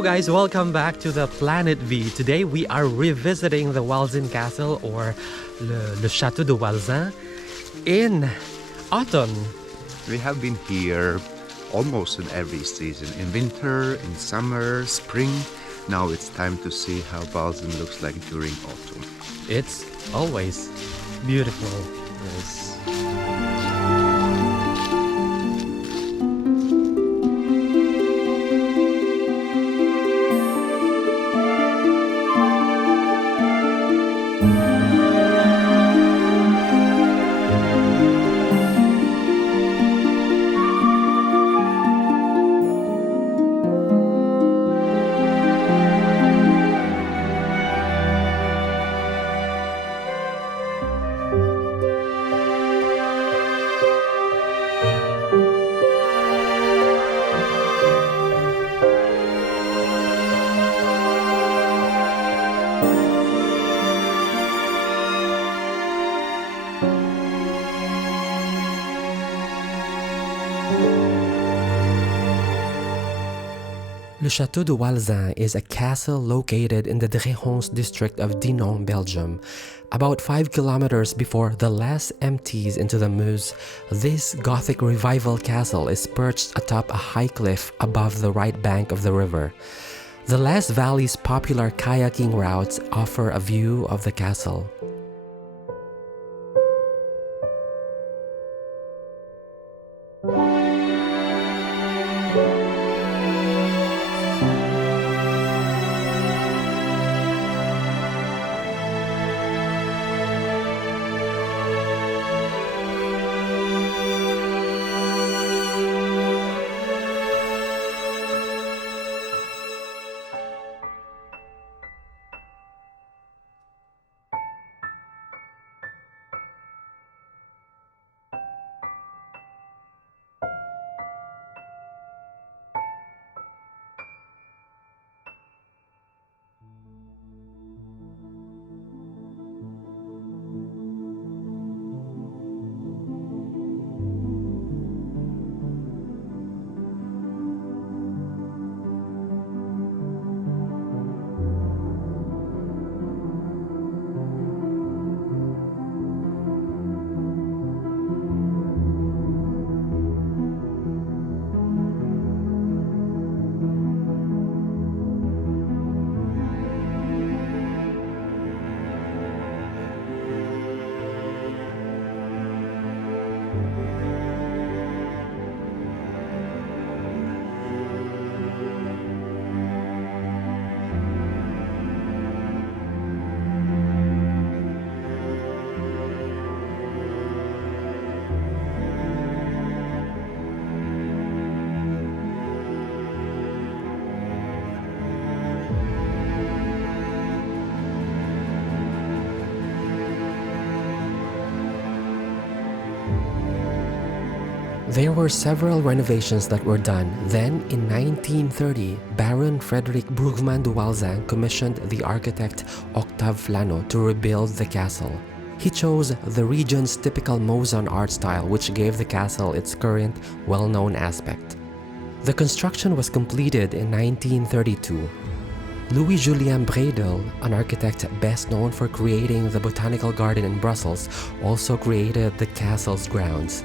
Hello guys, welcome back to the Planet V. Today we are revisiting the Walzin Castle or le Château de Walzin in autumn. We have been here almost in every season, in winter, in summer, spring. Now it's time to see how Walzin looks like during autumn. It's always beautiful. Yes. Le Château de Walzin is a castle located in the Drehons district of Dinant, Belgium. About 5 kilometers before the last empties into the Meuse, this Gothic revival castle is perched atop a high cliff above the right bank of the river. The last valley's popular kayaking routes offer a view of the castle. There were several renovations that were done. Then, in 1930, Baron Frederick Brugman de Walzin commissioned the architect Octave Flano to rebuild the castle. He chose the region's typical Mosaic art style, which gave the castle its current, well-known aspect. The construction was completed in 1932. Louis-Julien Bredel, an architect best known for creating the Botanical Garden in Brussels, also created the castle's grounds.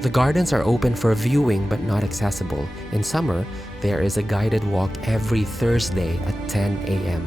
The gardens are open for viewing but not accessible. In summer, there is a guided walk every Thursday at 10 a.m.